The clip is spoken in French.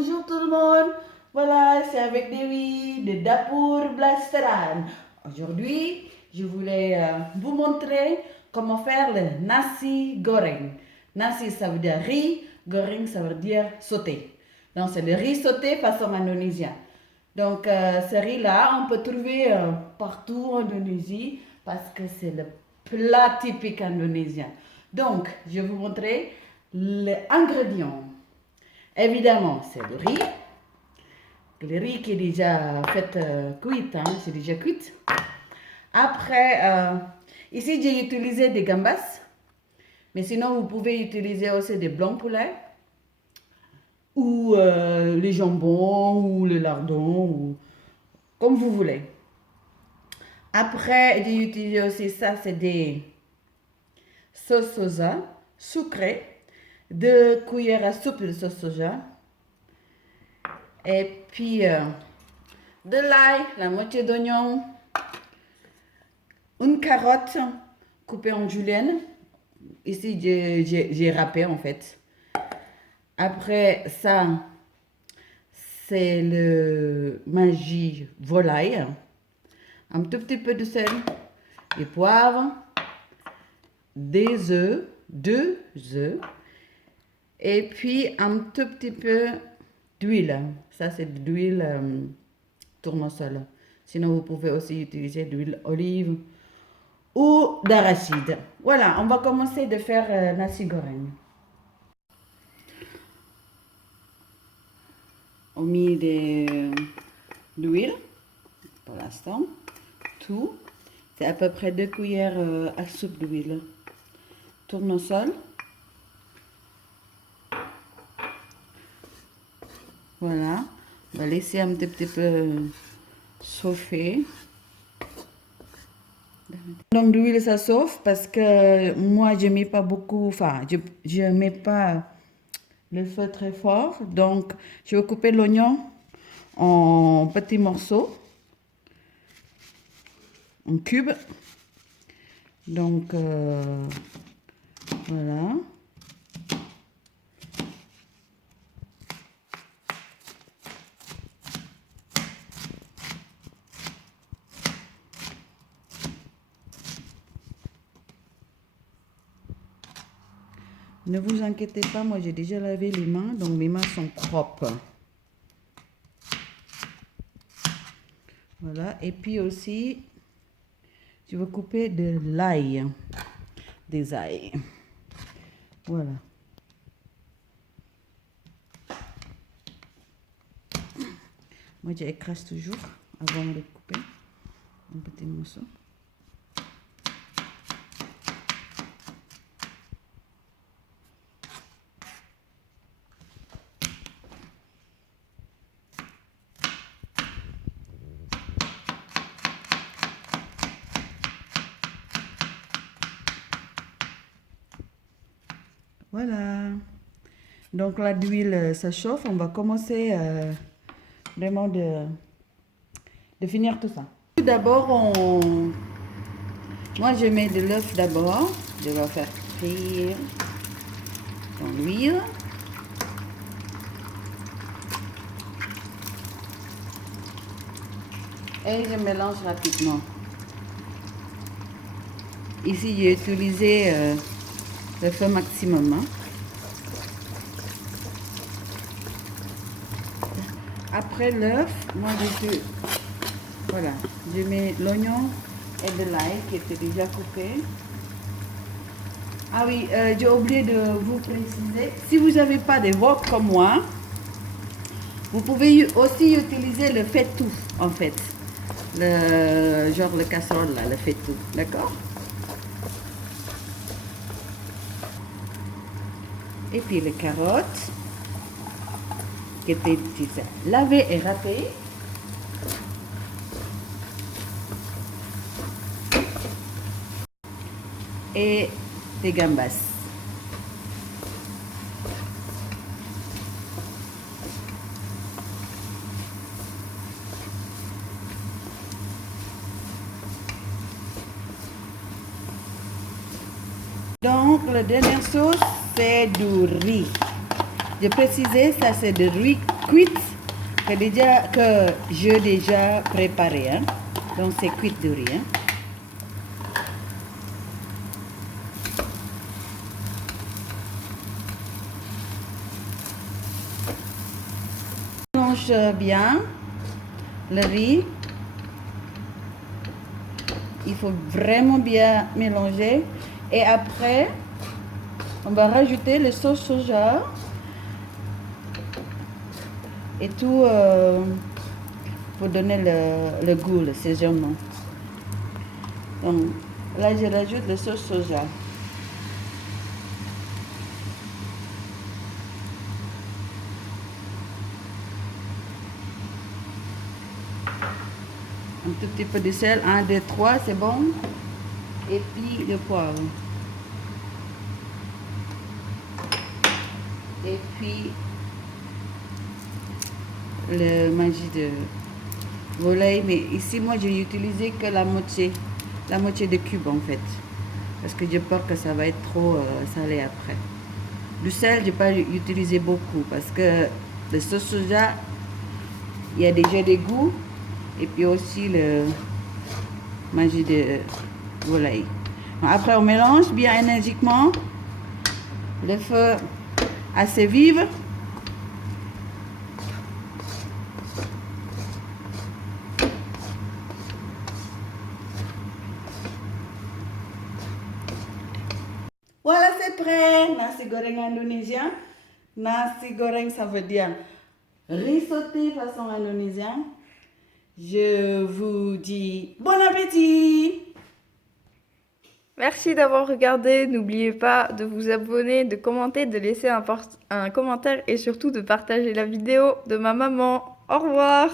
Bonjour tout le monde, voilà, c'est avec Dewi de Dapur Blasteran. Aujourd'hui, je voulais vous montrer comment faire le nasi goreng. Nasi, ça veut dire riz, goreng, ça veut dire sauté. Donc, c'est le riz sauté façon indonésienne. Donc, ce riz-là, on peut trouver partout en Indonésie parce que c'est le plat typique indonésien. Donc, je vais vous montrer les ingrédients. Évidemment, c'est le riz qui est déjà fait cuit, hein, c'est déjà cuit. Après, ici j'ai utilisé des gambas, mais sinon vous pouvez utiliser aussi des blancs poulets, ou les jambons, ou le lardon, ou comme vous voulez. Après, j'ai utilisé aussi ça, c'est des sauce soja sucrées, 2 cuillères à soupe de sauce soja. Et puis, de l'ail, la moitié d'oignon, une carotte coupée en julienne. Ici, j'ai râpé en fait. Après ça, c'est le magie volaille. Un tout petit peu de sel, des poivres, des œufs, 2 œufs. Et puis un tout petit peu d'huile. Ça, c'est de l'huile tournesol. Sinon, vous pouvez aussi utiliser de l'huile olive ou d'arachide. Voilà, on va commencer de faire nasi goreng. On met de l'huile pour l'instant. Tout. C'est à peu près 2 cuillères à soupe d'huile tournesol. Voilà. On va laisser un petit peu chauffer. Donc l'huile ça chauffe parce que moi je mets pas beaucoup, enfin je mets pas le feu très fort. Donc je vais couper l'oignon en petits morceaux, en cubes. Donc voilà. Ne vous inquiétez pas, moi j'ai déjà lavé les mains, donc mes mains sont propres. Voilà, et puis aussi, je vais couper de l'ail, des ailes. Voilà. Moi j'écrase toujours avant de couper un petit morceau. Voilà. Donc là, l'huile, ça chauffe. On va commencer vraiment de finir tout ça. Tout d'abord, moi je mets de l'œuf d'abord. Je vais faire frire dans l'huile. Et je mélange rapidement. Ici, j'ai utilisé le feu maximum. Hein. Après l'œuf, moi voilà, je mets l'oignon et de l'ail qui était déjà coupé. Ah oui, j'ai oublié de vous préciser, si vous n'avez pas de wok comme moi, vous pouvez aussi utiliser le faitout en fait. Genre le casserole là, le faitout, d'accord? Et puis les carottes qui étaient lavées et râpées. Et des gambas. Donc la dernière sauce, c'est du riz. Je précisais, ça c'est de riz cuit que j'ai déjà préparé. Hein. Donc c'est cuit de riz. Hein. Mélange bien le riz. Il faut vraiment bien mélanger. Et après, on va rajouter le sauce soja. Et tout pour donner le goût, le saisonnement. Donc là, je rajoute le sauce soja. Un tout petit peu de sel, 1, 2, 3, c'est bon. Et puis le poivre. Et puis le magie de volaille. Mais ici, moi, j'ai utilisé que la moitié de cube en fait. Parce que j'ai peur que ça va être trop salé après. Du sel, je n'ai pas utilisé beaucoup parce que le sauce soja, il y a déjà des goûts. Et puis aussi le magie de volaille. Après, on mélange bien énergiquement. Le feu assez vif. Voilà, c'est prêt. Nasi goreng indonésien. Nasi goreng, ça veut dire riz sauté façon indonésienne. Je vous dis bon appétit! Merci d'avoir regardé. N'oubliez pas de vous abonner, de commenter, de laisser un commentaire et surtout de partager la vidéo de ma maman. Au revoir!